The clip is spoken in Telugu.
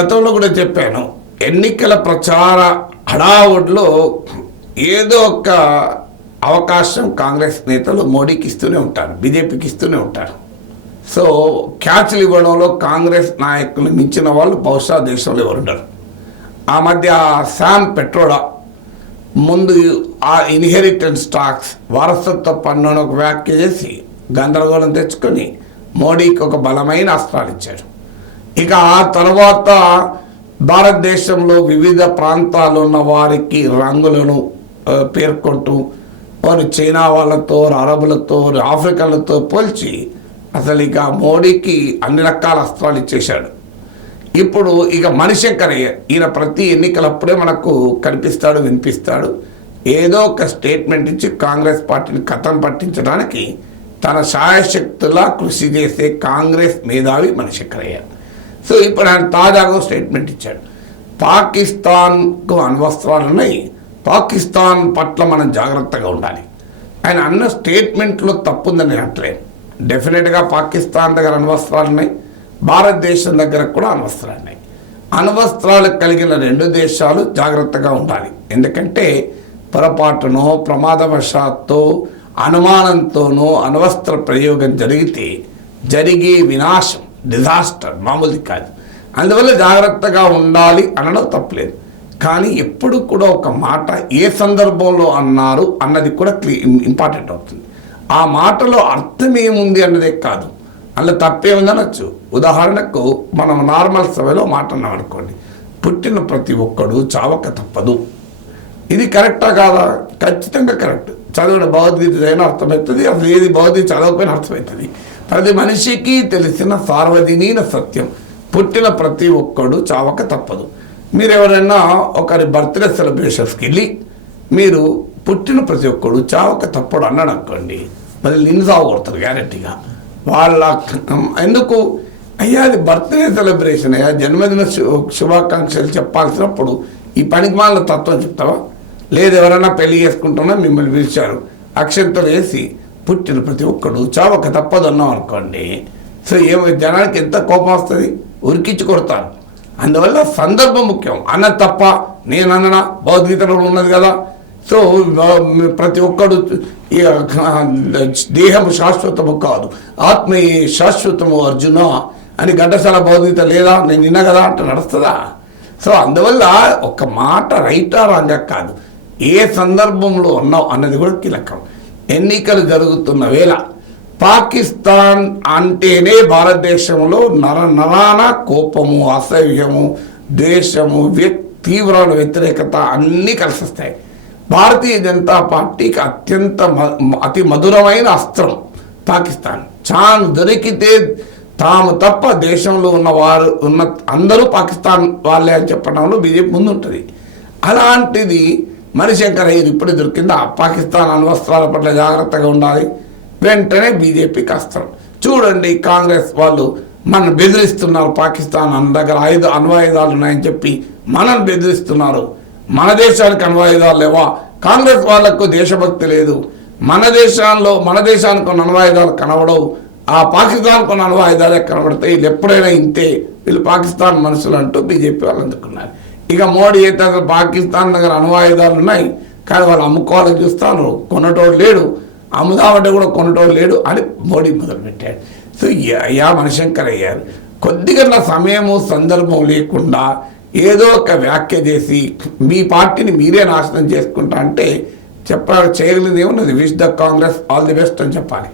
గతంలో కూడా చెప్పాను, ఎన్నికల ప్రచార హడావుడిలో ఏదో ఒక అవకాశం కాంగ్రెస్ నేతలు మోడీకి ఇస్తూనే ఉంటారు, బీజేపీకి ఇస్తూనే ఉంటారు. సో క్యాచ్లు ఇవ్వడంలో కాంగ్రెస్ నాయకులు మించిన వాళ్ళు బహుశా దేశంలో ఎవరుండరు. ఆ మధ్య శామ్ పెట్రోడా ముందు ఆ ఇన్హెరిటెన్స్ టాక్స్ వారసత్వ పన్నును ఒక వ్యాఖ్య చేసి గందరగోళం తెచ్చుకొని మోడీకి ఒక బలమైన అస్త్రాలు ఇచ్చాడు. ఇక ఆ తర్వాత భారతదేశంలో వివిధ ప్రాంతాల్లో ఉన్న వారికి రంగులను పేర్కొంటూ వారు చైనా వాళ్ళతో, అరబులతో, ఆఫ్రికన్లతో పోల్చి అసలు ఇక మోడీకి అన్ని రకాల అస్త్రాలు ఇచ్చేశాడు. ఇప్పుడు ఇక మణిశంకరయ్య ఈయన ప్రతి ఎన్నికలప్పుడే మనకు కనిపిస్తాడు, వినిపిస్తాడు. ఏదో ఒక స్టేట్మెంట్ ఇచ్చి కాంగ్రెస్ పార్టీని కథం పట్టించడానికి తన శాయశక్తులా కృషి చేసే కాంగ్రెస్ మేధావి మణిశంకరయ్య. సో ఇప్పుడు ఆయన తాజాగా స్టేట్మెంట్ ఇచ్చాడు. పాకిస్తాన్కు అణ్వస్త్రాలు ఉన్నాయి, పాకిస్తాన్ పట్ల మనం జాగ్రత్తగా ఉండాలి. ఆయన అన్న స్టేట్మెంట్లో తప్పుందని అంటలేదు. డెఫినెట్గా పాకిస్తాన్ దగ్గర అణ్వస్త్రాలు ఉన్నాయి, భారతదేశం దగ్గర కూడా అణ్వస్త్రాలు ఉన్నాయి. అణ్వస్త్రాలు కలిగిన రెండు దేశాలు జాగ్రత్తగా ఉండాలి. ఎందుకంటే పొరపాటునో ప్రమాదవశాత్తు అనుమానంతోనో అణ్వస్త్ర ప్రయోగం జరిగితే జరిగే వినాశం, డిజాస్టర్ మామూలుది కాదు. అందువల్ల జాగ్రత్తగా ఉండాలి అనడం తప్పలేదు. కానీ ఎప్పుడు కూడా ఒక మాట ఏ సందర్భంలో అన్నారు అన్నది కూడా ఇంపార్టెంట్ అవుతుంది. ఆ మాటలో అర్థం ఏముంది అన్నదే కాదు, అందులో తప్పేముందనొచ్చు. ఉదాహరణకు మనం నార్మల్ సభలో మాట అన్నాం అనుకోండి, పుట్టిన ప్రతి ఒక్కడు చావక తప్పదు. ఇది కరెక్టా కాదా? ఖచ్చితంగా కరెక్ట్. చదివిన భగవద్గీత అయినా అర్థమవుతుంది, అసలు ఏది భగవద్గీత చదవకపోయినా అర్థమవుతుంది. ప్రతి మనిషికి తెలిసిన సార్వజనీన సత్యం, పుట్టిన ప్రతి ఒక్కడు చావక తప్పదు. మీరు ఎవరైనా ఒకరి బర్త్డే సెలబ్రేషన్స్కి వెళ్ళి మీరు పుట్టిన ప్రతి ఒక్కడు చావక తప్పడు అన్నాడు అనుకోండి, మరి నిన్ను చావకూడతారు గ్యారెంటీగా. వాళ్ళ ఎందుకు అయ్యా అది బర్త్డే సెలబ్రేషన్, అయ్యా జన్మదిన శుభాకాంక్షలు చెప్పాల్సినప్పుడు ఈ పనికిమాలిన తత్వం చెప్తావా? లేదు, ఎవరైనా పెళ్లి చేసుకుంటున్నా మిమ్మల్ని పిలిచారు, అక్షంతలు వేసి పుట్టిన ప్రతి ఒక్కడు చావక తప్పదు అన్నాం అనుకోండి, సో జనానికి ఎంత కోపం వస్తుంది, ఉరికించి కొడతారు. అందువల్ల సందర్భం ముఖ్యం. అన్న తప్ప నేను అన్ననా భగవద్గీతలో ఉన్నది కదా. సో ప్రతి ఒక్కడు దేహము శాశ్వతము కాదు, ఆత్మయే శాశ్వతము అర్జున అని ఘంటసాల భగవద్గీత లేదా, నేను నిన్న కదా అంటే నడుస్తుందా? సో అందువల్ల ఒక మాట రైటా రాంగా కాదు, ఏ సందర్భంలో ఉన్నావు అన్నది కూడా కీలకం. ఎన్నికలు జరుగుతున్న వేళ పాకిస్తాన్ అంటేనే భారతదేశంలో నరాన కోపము, అసహ్యము, ద్వేషము, తీవ్రమైన వ్యతిరేకత అన్నీ కలిసి వస్తాయి. భారతీయ జనతా పార్టీకి అతి మధురమైన అస్త్రం పాకిస్తాన్. ఛాన్స్ దొరికితే తాము తప్ప దేశంలో ఉన్న అందరూ పాకిస్తాన్ వాళ్ళే అని చెప్పడంలో బీజేపీ ముందుంటుంది. అలాంటిది మణిశంకరయ్య ఇప్పుడు దొరికింది. పాకిస్తాన్ అణ్వస్త్రాల పట్ల జాగ్రత్తగా ఉండాలి, వెంటనే బీజేపీకి అస్త్రం. చూడండి, కాంగ్రెస్ వాళ్ళు మనం బెదిరిస్తున్నారు, పాకిస్తాన్ దగ్గర అణ్వాయుధాలు ఉన్నాయని చెప్పి మనం బెదిరిస్తున్నారు. మన దేశానికి అణ్వాయుధాలు లేవా? కాంగ్రెస్ వాళ్లకు దేశభక్తి లేదు. మన దేశానికి కొన్ని అణ్వాయుధాలు కనబడవు, ఆ పాకిస్తాన్ కొన్ని అణ్వాయుధాలే కనబడతాయి. వీళ్ళు ఎప్పుడైనా ఇంతే, వీళ్ళు పాకిస్తాన్ మనుషులు అంటూ బీజేపీ వాళ్ళు అందుకున్నారు. ఇక మోడీ అయితే అసలు పాకిస్తాన్ దగ్గర అణ్వాయుధాలు ఉన్నాయి కానీ వాళ్ళు అమ్ముకోవాలని చూస్తాను, కొనటోడు లేడు, అమ్ముదామంటే కూడా కొనటోడు లేడు అని మోడీ మొదలుపెట్టాడు. సో మణిశంకరయ్య కొద్దిగా నా సమయము సందర్భం లేకుండా ఏదో ఒక వ్యాఖ్య చేసి మీ పార్టీని మీరే నాశనం చేసుకుంటా అంటే చేయగలిగింది ఏమున్నది? Wish the Congress all the best అని చెప్పాలి.